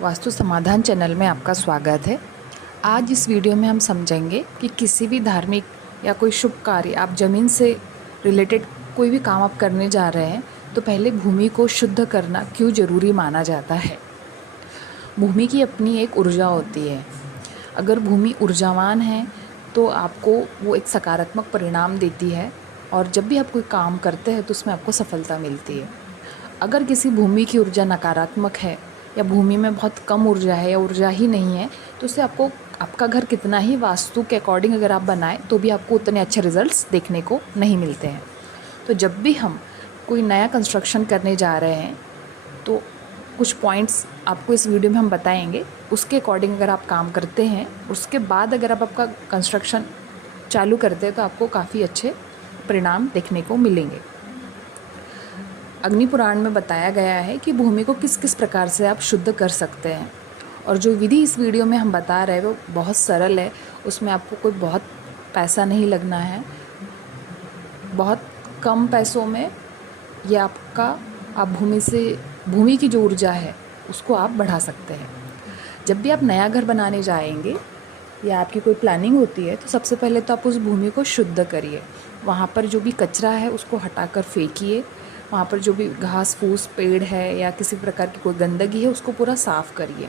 वास्तु समाधान चैनल में आपका स्वागत है। आज इस वीडियो में हम समझेंगे कि किसी भी धार्मिक या कोई शुभ कार्य आप ज़मीन से रिलेटेड कोई भी काम आप करने जा रहे हैं तो पहले भूमि को शुद्ध करना क्यों ज़रूरी माना जाता है। भूमि की अपनी एक ऊर्जा होती है। अगर भूमि ऊर्जावान है तो आपको वो एक सकारात्मक परिणाम देती है और जब भी आप कोई काम करते हैं तो उसमें आपको सफलता मिलती है। अगर किसी भूमि की ऊर्जा नकारात्मक है या भूमि में बहुत कम ऊर्जा है या ऊर्जा ही नहीं है तो उससे आपको आपका घर कितना ही वास्तु के अकॉर्डिंग अगर आप बनाएं तो भी आपको उतने अच्छे रिजल्ट्स देखने को नहीं मिलते हैं। तो जब भी हम कोई नया कंस्ट्रक्शन करने जा रहे हैं तो कुछ पॉइंट्स आपको इस वीडियो में हम बताएंगे। उसके अकॉर्डिंग अगर आप काम करते हैं उसके बाद अगर आप आपका कंस्ट्रक्शन चालू करते हैं तो आपको काफ़ी अच्छे परिणाम देखने को मिलेंगे। अग्नि पुराण में बताया गया है कि भूमि को किस किस प्रकार से आप शुद्ध कर सकते हैं और जो विधि इस वीडियो में हम बता रहे हैं वो बहुत सरल है। उसमें आपको कोई बहुत पैसा नहीं लगना है। बहुत कम पैसों में ये आप भूमि की जो ऊर्जा है उसको आप बढ़ा सकते हैं। जब भी आप नया घर बनाने जाएंगे या आपकी कोई प्लानिंग होती है तो सबसे पहले तो आप उस भूमि को शुद्ध करिए। वहाँ पर जो भी कचरा है उसको हटाकर फेंकिए। वहाँ पर जो भी घास फूस पेड़ है या किसी प्रकार की कोई गंदगी है उसको पूरा साफ़ करिए।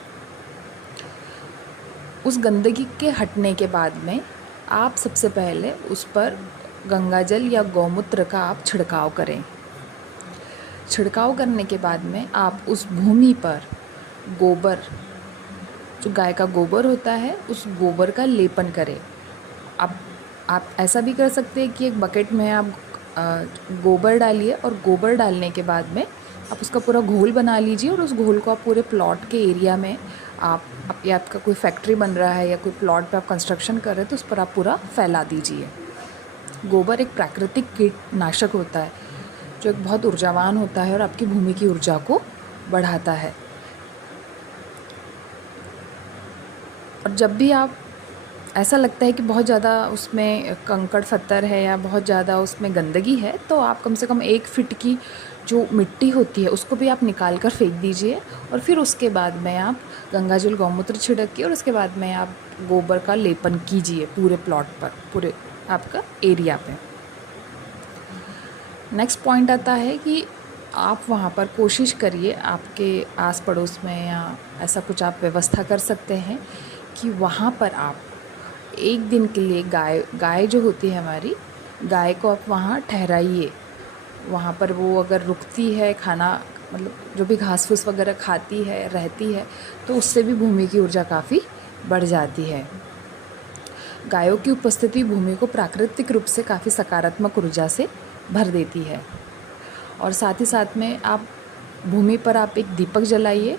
उस गंदगी के हटने के बाद में आप सबसे पहले उस पर गंगाजल या गौमूत्र का आप छिड़काव करें। छिड़काव करने के बाद में आप उस भूमि पर गोबर, जो गाय का गोबर होता है, उस गोबर का लेपन करें। आप ऐसा भी कर सकते हैं कि एक बकेट में आप गोबर डालिए और गोबर डालने के बाद में आप उसका पूरा घोल बना लीजिए और उस घोल को आप पूरे प्लॉट के एरिया में या आपका कोई फैक्ट्री बन रहा है या कोई प्लॉट पे आप कंस्ट्रक्शन कर रहे हैं तो उस पर आप पूरा फैला दीजिए। गोबर एक प्राकृतिक कीटनाशक होता है जो एक बहुत ऊर्जावान होता है और आपकी भूमि की ऊर्जा को बढ़ाता है। और जब भी आप ऐसा लगता है कि बहुत ज़्यादा उसमें कंकड़ पत्थर है या बहुत ज़्यादा उसमें गंदगी है तो आप कम से कम 1 फीट की जो मिट्टी होती है उसको भी आप निकाल कर फेंक दीजिए और फिर उसके बाद में आप गंगाजल गौमूत्र छिड़किए और उसके बाद में आप गोबर का लेपन कीजिए पूरे प्लॉट पर, पूरे आपका एरिया पे। नेक्स्ट पॉइंट आता है कि आप वहाँ पर कोशिश करिए, आपके आस पड़ोस में या ऐसा कुछ आप व्यवस्था कर सकते हैं कि वहाँ पर आप एक दिन के लिए गाय जो होती है हमारी, गाय को आप वहाँ ठहराइए। वहाँ पर वो अगर रुकती है खाना, मतलब जो भी घास फूस वगैरह खाती है रहती है तो उससे भी भूमि की ऊर्जा काफ़ी बढ़ जाती है। गायों की उपस्थिति भूमि को प्राकृतिक रूप से काफ़ी सकारात्मक ऊर्जा से भर देती है। और साथ ही साथ में आप भूमि पर आप एक दीपक जलाइए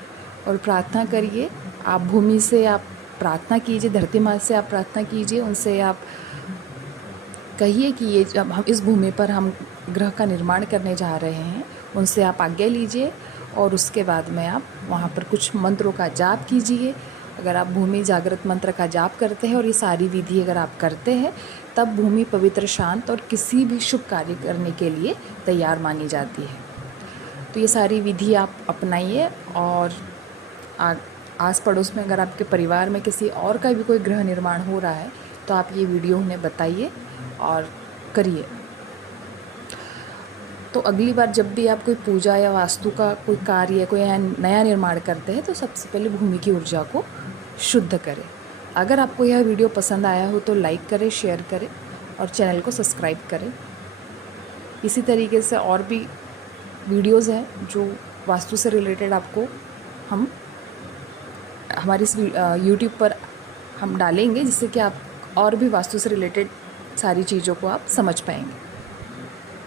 और प्रार्थना करिए। आप भूमि से आप प्रार्थना कीजिए, धरती माँ से आप प्रार्थना कीजिए, उनसे आप कहिए कि ये जब हम इस भूमि पर हम ग्रह का निर्माण करने जा रहे हैं उनसे आप आज्ञा लीजिए और उसके बाद में आप वहाँ पर कुछ मंत्रों का जाप कीजिए। अगर आप भूमि जागृत मंत्र का जाप करते हैं और ये सारी विधि अगर आप करते हैं तब भूमि पवित्र, शांत और किसी भी शुभ कार्य करने के लिए तैयार मानी जाती है। तो ये सारी विधि आप अपनाइए और आस पड़ोस में अगर आपके परिवार में किसी और का भी कोई गृह निर्माण हो रहा है तो आप ये वीडियो उन्हें बताइए और करिए। तो अगली बार जब भी आप कोई पूजा या वास्तु का कोई कार्य या कोई नया निर्माण करते हैं तो सबसे पहले भूमि की ऊर्जा को शुद्ध करें। अगर आपको यह वीडियो पसंद आया हो तो लाइक करें, शेयर करें और चैनल को सब्सक्राइब करें। इसी तरीके से और भी वीडियोज़ हैं जो वास्तु से रिलेटेड आपको हम हमारी इस यूट्यूब पर हम डालेंगे जिससे कि आप और भी वास्तु से रिलेटेड सारी चीज़ों को आप समझ पाएंगे।